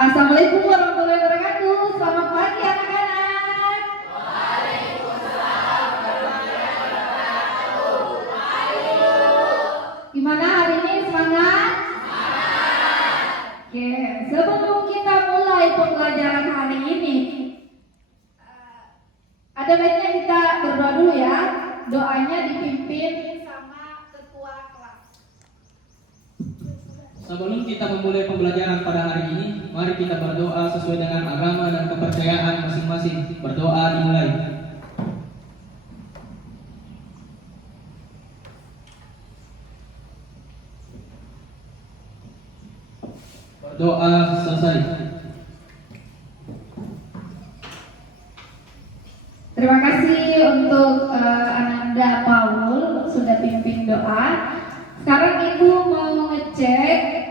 Assalamualaikum warahmatullahi wabarakatuh. Selamat pagi anak-anak. Gimana hari ini, semangat? Oke, sebelum kita mulai pembelajaran hari ini, ada baiknya kita berdoa dulu ya. Doanya dipimpin sama ketua kelas. Sebelum kita memulai pembelajaran pada hari ini, mari kita berdoa sesuai dengan agama dan kepercayaan masing-masing. Berdoa dimulai. Berdoa selesai. Terima kasih untuk Ananda Paul sudah pimpin doa. Sekarang Ibu mau ngecek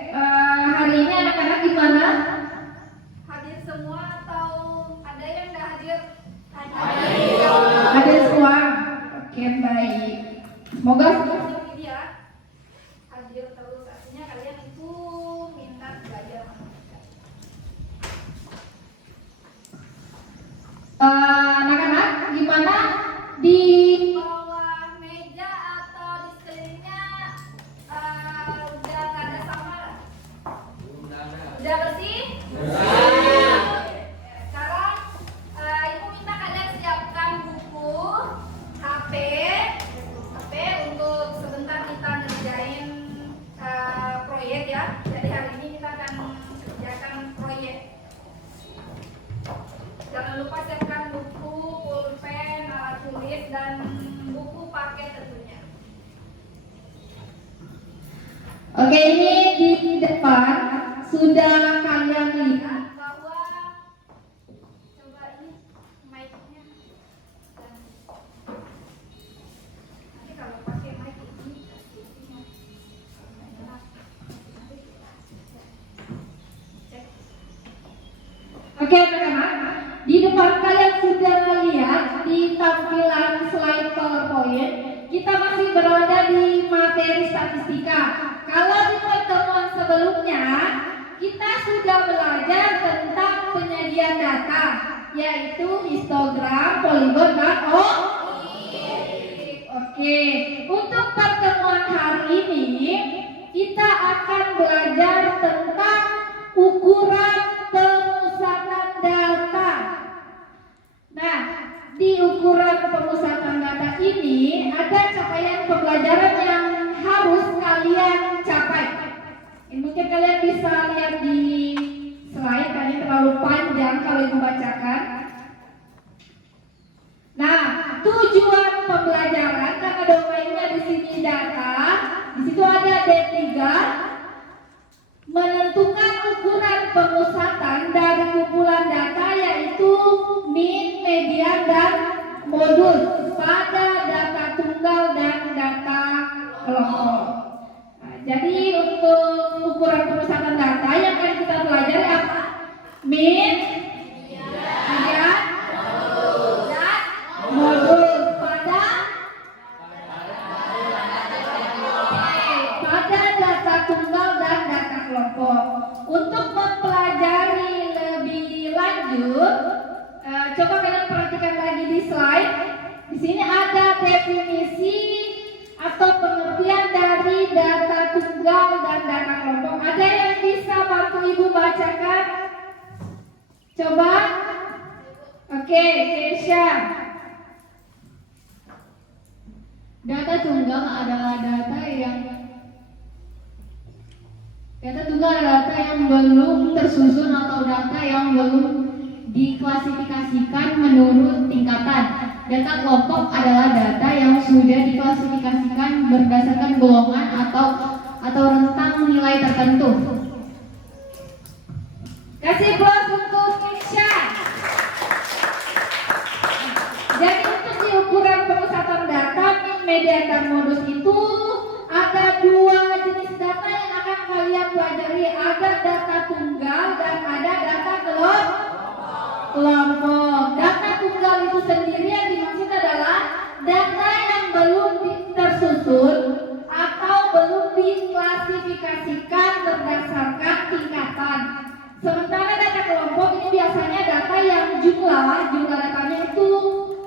hari ini anak-anak gimana? Hadir semua atau ada yang nggak hadir? Hadir semua. Oke, baik. Semoga ini ya hadir terus. Artinya kalian itu minta belajar. Anak-anak gimana di bawah meja atau di sekelilingnya udah nggak ada sampah? Udah bersih? Bersih. Sekarang Ibu minta kalian siapkan buku, HP untuk sebentar kita ngerjain proyek ya. Jadi hari ini kita akan kerjakan proyek. Jangan lupa siapkan buku, pulpen, alat tulis, dan buku paket tentunya. Oke, ini di depan sudah kalian lihat bahwa coba ini mic-nya. Nanti kalau pakai mic ini Oke anak-anak, di depan kalian sudah lihat di tampilan slide PowerPoint, kita masih berada di materi statistika. Kalau di pertemuan sebelumnya, kita sudah belajar tentang penyajian data, yaitu histogram, poligon, dan Oke, untuk pertemuan hari ini, kita akan belajar tentang ukuran pemusatan data. Nah, di ukuran pemusatan data ini ada capaian pembelajaran yang harus kalian capai. Mungkin kalian bisa lihat di slide, karena terlalu panjang kalau Ibu bacakan. Nah, tujuan pembelajaran karena domainnya di sini data, di situ ada D3. Menentukan ukuran pemusatan dari kumpulan data yaitu min, median, dan modul pada data tunggal dan data kelompok. Nah, jadi untuk ukuran pemusatan data yang akan kita pelajari apa? Min, median, dan modul pada data tunggal dan data kelompok. Untuk mempelajari lebih lanjut, coba kalian perhatikan lagi di slide. Di sini ada definisi atau pengertian dari data tunggal dan data kelompok. Ada yang bisa bantu Ibu bacakan? Coba. Oke, Keisha. Data tunggal adalah data yang belum tersusun atau data yang belum diklasifikasikan menurut tingkatan. Data kelompok adalah data yang sudah diklasifikasikan berdasarkan golongan atau rentang nilai tertentu. Kasih plus untuk Keisha. Jadi untuk di ukuran pemusatan data min, median, dan modus itu ada dua jenis data yang akan kalian pelajari. Ada data tunggal dan ada data kelompok. Data tunggal itu sendiri yang dimaksud adalah data yang belum tersusun atau belum diklasifikasikan berdasarkan jumlah datanya itu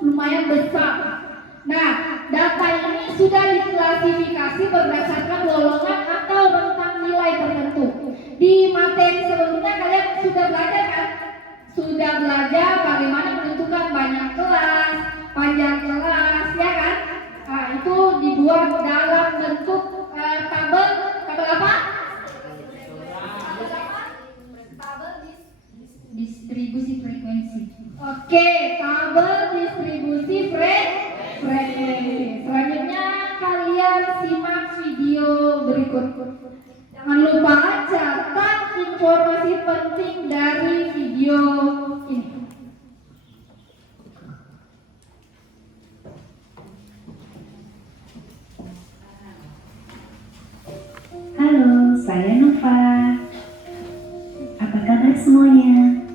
lumayan besar. Nah, data ini sudah diklasifikasi berdasarkan golongan atau rentang nilai tertentu. Di materi sebelumnya kalian sudah belajar kan? Sudah belajar bagaimana menentukan banyak kelas, panjang kelas, ya kan? Nah, itu dibuat dalam bentuk tabel apa? Distribusi frekuensi. Oke, tabel distribusi frekuensi. Selanjutnya kalian simak video berikut. Jangan lupa catat informasi penting dari video ini. Halo, saya Nova. Apa kabar semuanya?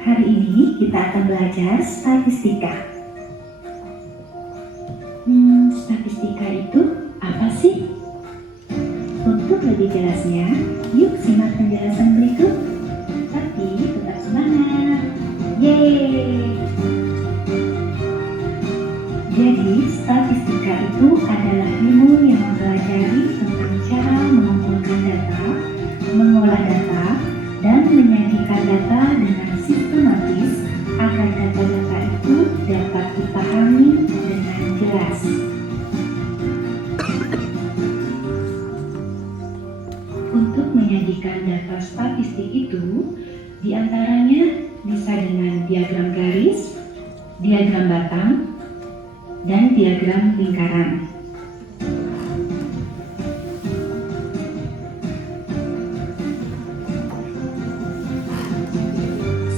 Hari ini kita akan belajar statistika. Statistika itu apa sih? Untuk lebih jelasnya, yuk simak penjelasan berikut. Tapi tetap semangat. Yeay! Jadi, statistika itu adalah ilmu yang mempelajari tentang cara mengumpulkan data, mengolah data, dan menyajikan data dengan sistematis agar data-data itu dapat dipahami dengan jelas. Untuk menyajikan data statistik itu, diantaranya bisa dengan diagram garis, diagram batang, dan diagram lingkaran.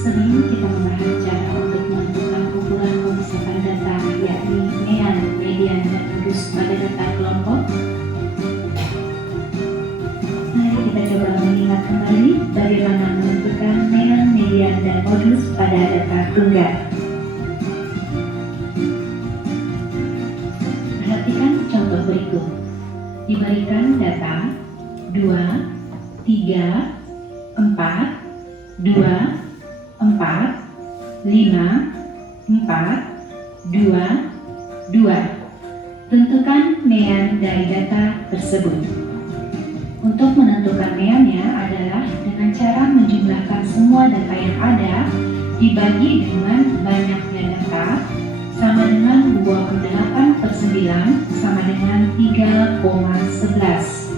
Sering kita membahas cara untuk menentukan ukuran pemisahan data, yakni mean, median, dan modus pada data kelompok. Mari kita coba mengingat kembali bagaimana menentukan mean, median, dan modus pada data tunggal. Perhatikan contoh berikut. Diberikan data 2, 3, 4, 2, 4, 5, 4, 2, 2. Tentukan mean dari data tersebut. Untuk menentukan meannya adalah dengan cara menjumlahkan semua data yang ada dibagi dengan banyaknya data sama dengan 28/9 sama dengan 3,11.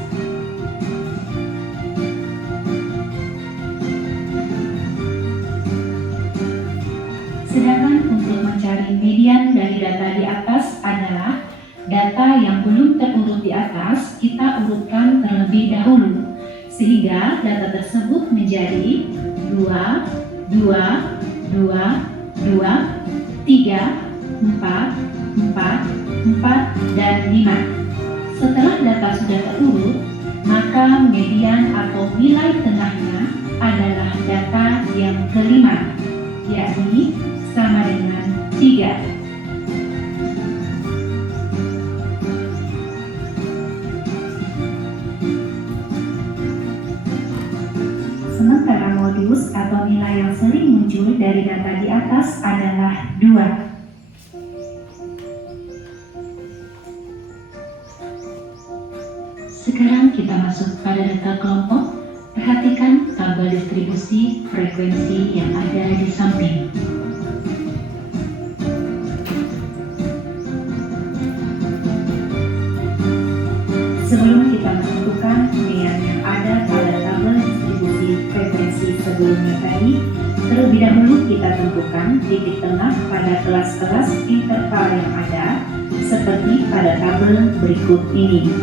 Sedangkan untuk mencari median dari data di atas adalah data yang belum terurut di atas kita urutkan terlebih dahulu sehingga data tersebut menjadi 2, 2, 2, 2, 3, 4, 4, 4, dan 5. Setelah data sudah terurut, maka median atau nilai tengahnya adalah data yang kelima, yakni sama dengan 3. Sementara modus atau nilai yang sering muncul dari data di atas adalah 2. Sekarang kita masuk pada data kelompok. Perhatikan tabel distribusi frekuensi yang ada di samping. Sebelum kita menentukan mean yang ada pada tabel distribusi frekuensi sebelumnya tadi, terlebih dahulu kita tentukan titik tengah pada kelas-kelas interval yang ada, seperti pada tabel berikut ini.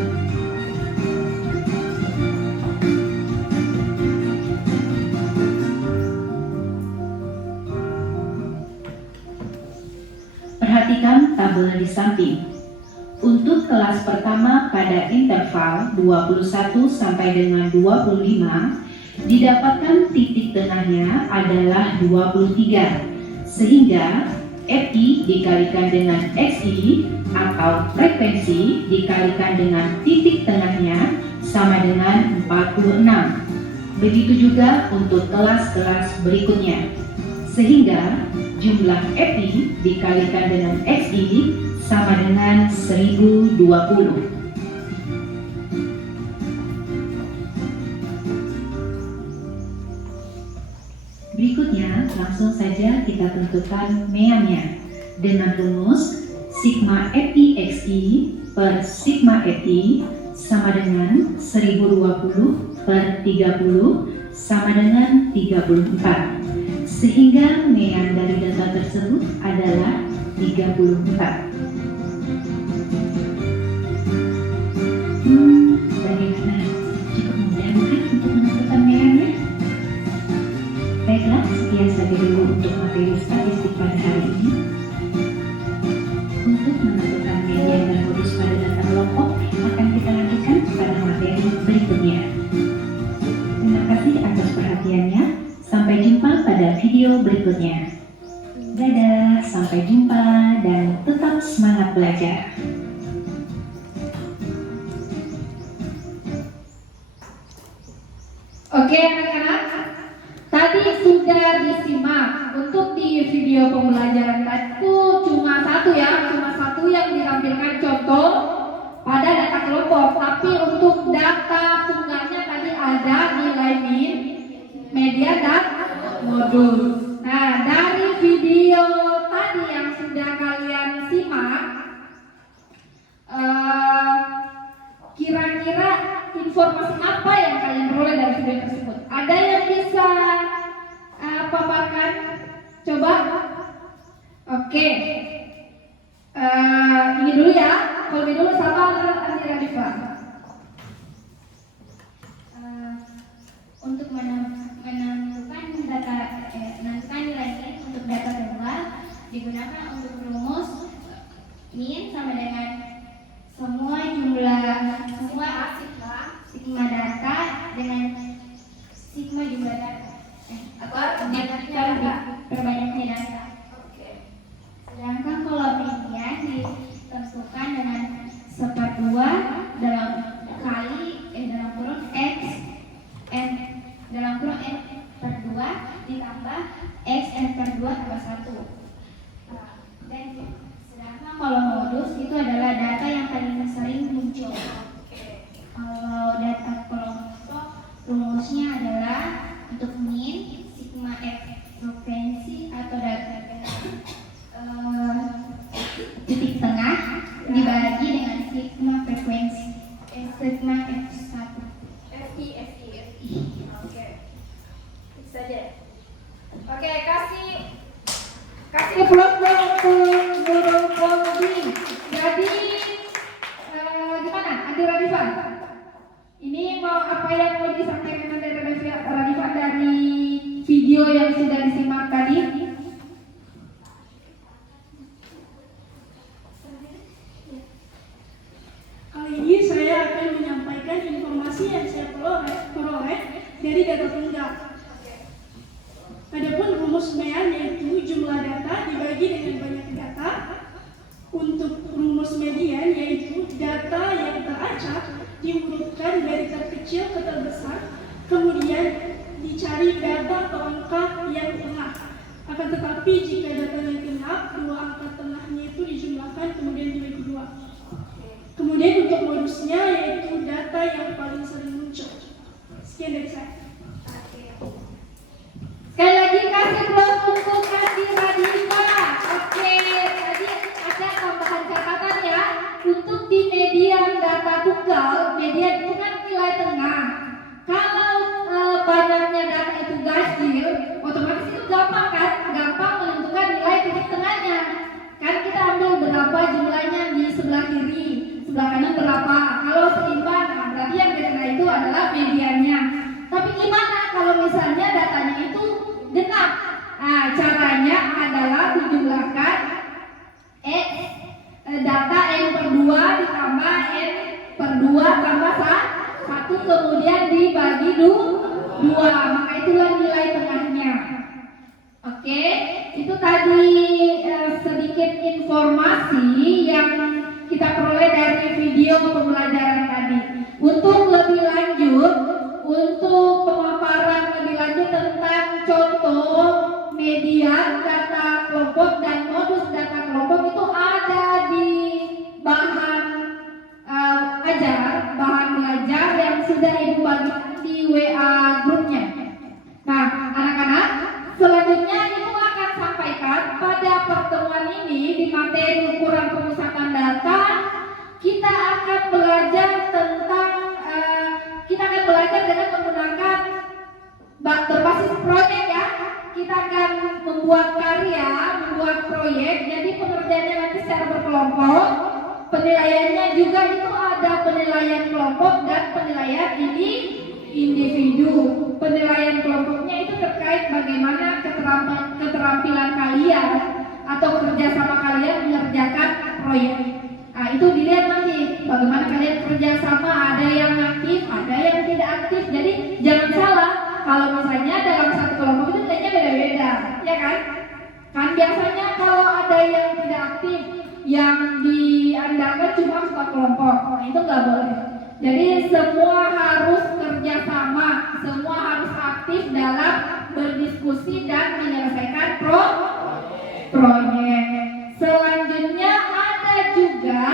Perhatikan tabel di samping. Untuk kelas pertama pada interval 21 sampai dengan 25, didapatkan titik tengahnya adalah 23, sehingga FI dikalikan dengan XI atau frekuensi dikalikan dengan titik tengahnya sama dengan 46. Begitu juga untuk kelas-kelas berikutnya, sehingga jumlah EPI dikalikan dengan XI sama dengan 1020. Berikutnya, langsung saja kita tentukan meannya dengan rumus sigma EPI XI per sigma EPI sama dengan 1020 per 30 sama dengan 34. Sehingga mean dari data tersebut adalah 34. Bagaimana? Cukup mudah bukan untuk menentukan meannya? Baiklah, sekian saja dulu untuk materi statistik pada hari ini. Untuk menentukan median dan modus pada data kelompok akan kita lanjutkan pada materi berikutnya. Terima kasih atas perhatiannya. Sampai jumpa pada video berikutnya. Dadah, sampai jumpa dan tetap semangat belajar. Oke anak-anak, tadi sudah disimak. Untuk di video pembelajaran tadi cuma satu yang ditampilkan contoh pada data kelompok. Tapi untuk data tunggalnya tadi ada nilai min, median dan modul. Nah, dari video tadi yang sudah kalian simak, kira-kira informasi apa yang kalian peroleh dari video tersebut? Ada yang bisa paparkan? Coba. Oke. Ini dulu ya. Kalau ini dulu sama Andira Diva. Untuk menentukan nilai untuk data tunggal digunakan untuk rumus min sama dengan semua sigma data dengan sigma jumlah data atau perbanyaknya data. Sedangkan kalau median ditentukan dengan 1/2 dalam kurung x n dalam kurung n per 2 ditambah x n per 2 tambah 1. Dan sedangkan kalau modus itu adalah data yang paling sering muncul. Kalau data kelompok rumusnya adalah untuk min sigma frekuensi atau data titik tengah dibagi dengan sigma frekuensi sigma f1 FI. Oke. Itu saja. Oke, kasih plot untuk guru Poldi. Jadi gimana? Andi Radifan? Ini mau apa yang mau disampaikan dari Radifan dari video yang sudah disimak tadi? Kali ini saya akan menyampaikan informasi yang saya peroleh dari data tunggal. Adapun rumus mean yaitu jumlah data dibagi dengan banyak data. Untuk rumus median yaitu data yang teracak diurutkan dari terkecil ke terbesar, kemudian dicari data atau angka yang tengah. Akan tetapi jika datanya genap, dua angka tengahnya itu dijumlahkan kemudian dibagi dua. Kemudian untuk modusnya yaitu data yang paling sering muncul. Sekian dari saya. Sekali lagi kasih plot untuk Andi Radifa. Oke, tadi ada tambahan catatan ya. Untuk di median data tunggal, median itu kan nilai tengah. Kalau banyaknya data itu ganjil, otomatis itu gampang kan? Gampang menentukan nilai titik tengahnya. Kan kita ambil berapa jumlahnya di sebelah kiri, sebelah kanan berapa. Kalau seimbang, nah berarti yang di tengah itu adalah mediannya. Tapi gimana kalau misalnya datanya itu genap? Nah, caranya adalah dijumlahkan X data N per 2 ditambah N per 2 tambah 1 kemudian dibagi 2. Maka itulah nilai tengahnya. Oke, itu tadi sedikit informasi yang kita peroleh dari video pembelajaran tadi. Untuk lebih lanjut, untuk pemaparan lebih lanjut tentang contoh median data kelompok dan modus data kelompok itu ada di bahan bahan belajar yang sudah Ibu bagikan di WA grupnya. Nah, anak-anak, selanjutnya Ibu akan sampaikan pada pertemuan ini di materi ukuran pemusatan data. Kita akan belajar dengan menggunakan berbasis proyek ya. Kita akan membuat karya, membuat proyek. Jadi pengerjaannya nanti secara berkelompok. Penilaiannya juga itu ada penilaian kelompok dan penilaian individu. Penilaian kelompoknya itu terkait bagaimana keterampilan kalian atau kerjasama kalian mengerjakan proyek. Nah, itu dilihat nanti bagaimana kalian kerjasama, ada yang aktif, ada yang tidak aktif. Jadi jangan salah kalau misalnya dalam satu kelompok itu nilainya beda-beda, ya kan? Kan biasanya kalau ada yang tidak aktif, yang diandalkan cuma satu kelompok, nah, itu nggak boleh. Jadi semua harus kerjasama, semua harus aktif dalam berdiskusi dan menyelesaikan proyek. Selanjutnya ada juga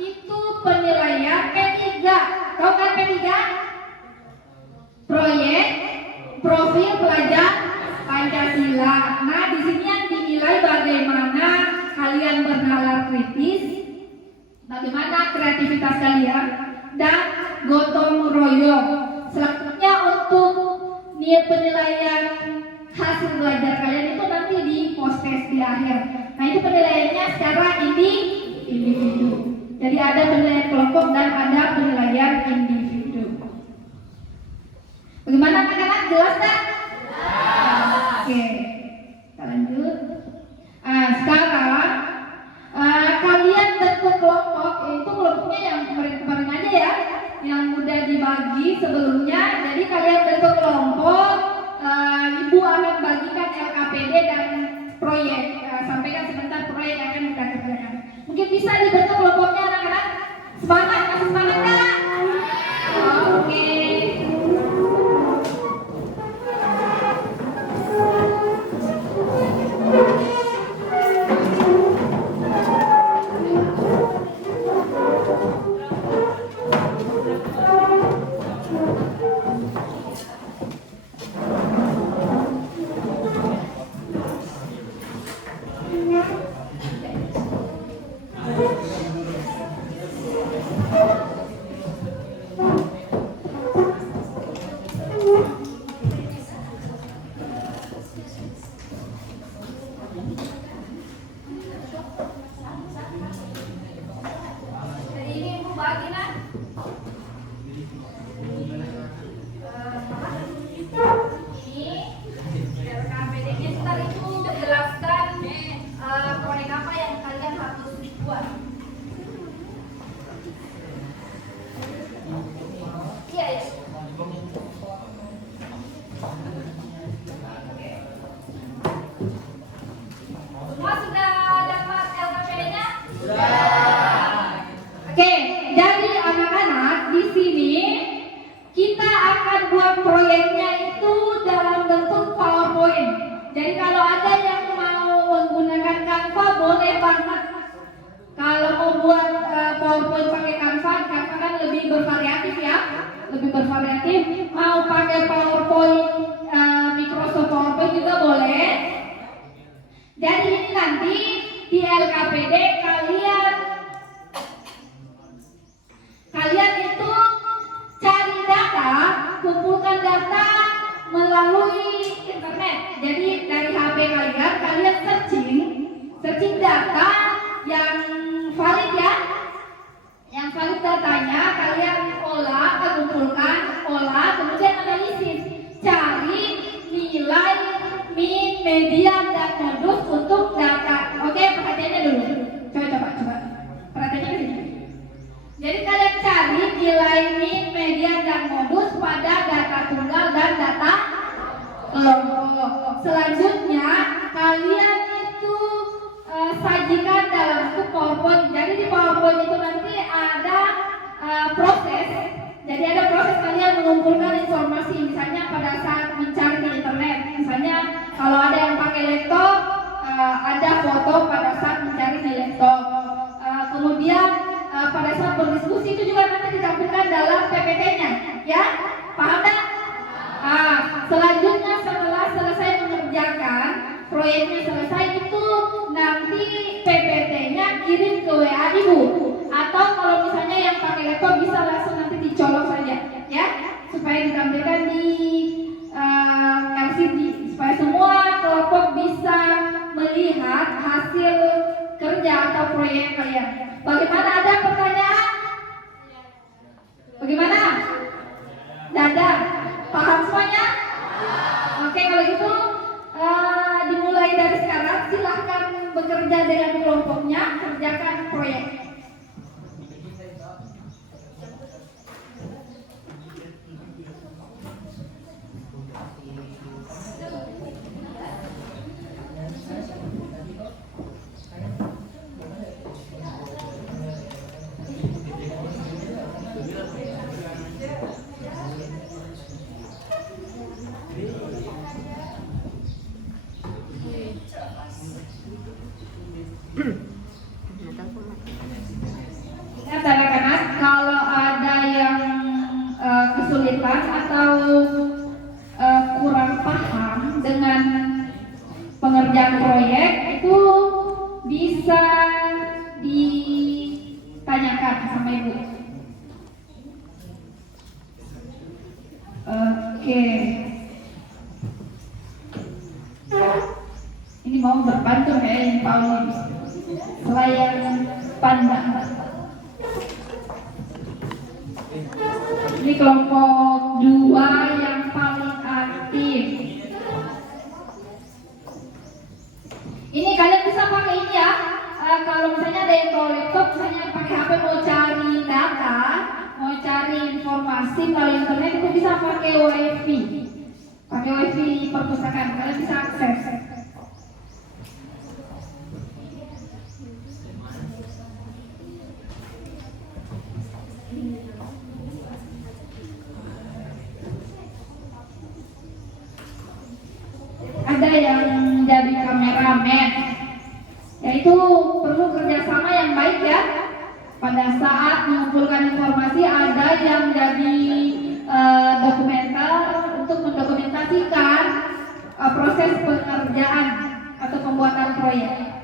itu penilaian P3. Tahu kan P3? Proyek profil pelajar Pancasila. Nah, di sini yang dinilai bagaimana kalian bernalar kritis, bagaimana kreativitas kalian, dan gotong royong. Selanjutnya untuk penilaian hasil belajar kalian itu nanti di post-test di akhir. Nah, itu penilaiannya secara individu. Jadi ada penilaian kelompok dan ada penilaian individu. Bagaimana anak-anak, jelas tak? Oke, kita lanjut. Sekarang kalian bentuk kelompok, itu kelompoknya yang kemarin-kemarin aja ya, yang mudah dibagi sebelumnya. Jadi kalian bentuk kelompok, Ibu akan bagikan LKPD dan proyek. Sampaikan sebentar proyek yang akan kita kerjakan. Mungkin bisa dibentuk kelompoknya anak-anak. Semangat, masih semangat kan? Oke. Mau pakai PowerPoint, Microsoft PowerPoint juga boleh. Jadi ini nanti di LKPD kalian itu cari data, kumpulkan data melalui internet. Jadi dari HP kalian searching data yang valid ya. Yang valid datanya kalian kumpulkan, kemudian analisis, cari nilai min, median, dan modus untuk data. Oke, perhatiannya dulu. Coba. Perhatiannya ke sini. Jadi kalian cari nilai min, median, dan modus pada data tunggal dan data kelompok. Selanjutnya kalian itu sajikan dalam bentuk PowerPoint. Jadi di PowerPoint itu nanti ada proses. Jadi ada proses kalian mengumpulkan informasi, misalnya pada saat mencari di internet. Misalnya kalau ada yang pakai laptop, ada foto pada saat mencari di laptop. Kemudian pada saat berdiskusi itu juga nanti ditampilkan dalam PPT-nya, ya, paham tak? Selanjutnya setelah selesai mengerjakan proyeknya selesai itu nanti PPT-nya kirim ke WA ibu, atau kalau misalnya yang pakai laptop bisa langsung nanti dicolok saja, ya, supaya ditampilkan di LCD supaya semua kelompok bisa melihat hasil kerja atau proyek kalian. Bagaimana, ada pertanyaan? Bagaimana? Dada? Paham semuanya? Oke, kalau gitu dimulai dari sekarang. Silahkan bekerja dengan kelompoknya, kerjakan proyek. Ingat anak-anak, kalau ada yang kesulitan atau kurang paham dengan pengerjaan proyek itu bisa ditanyakan sama ibu. Oke. Ini mau berpantun ya ini Paulus. Selayan pandang. Ini kelompok 2 yang paling aktif. Ini kalian bisa pakai ini ya. Kalau misalnya ada yang bawa laptop, misalnya pakai HP mau cari data, mau cari informasi melalui internet, itu bisa pakai WiFi. Pakai WiFi perpustakaan, kalian bisa akses. Ada yang jadi kameramen, yaitu perlu kerjasama yang baik ya. Pada saat mengumpulkan informasi, ada yang jadi dokumenter untuk mendokumentasikan proses pengerjaan atau pembuatan proyek.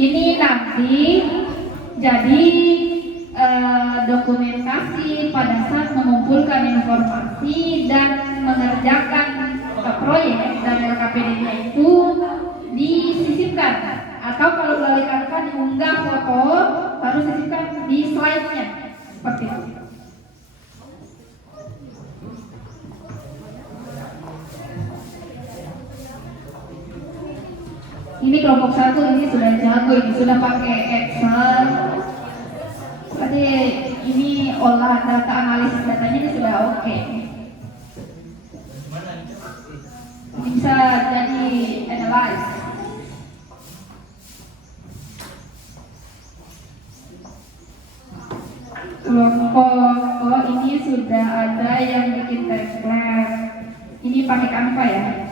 Ini nanti jadi dokumentasi pada saat mengumpulkan informasi dan mengerjakan proyek, dan LKPD-nya itu disisipkan, atau kalau melalui Canva diunggah foto baru sisipkan di slide-nya seperti itu. Ini kelompok 1 ini sudah jago, ini sudah pakai Excel. Tadi ini olah data, analisis datanya ini sudah oke. Ini bisa jadi analyze. Kelompok ini sudah ada yang bikin template. Ini pakai Canva ya.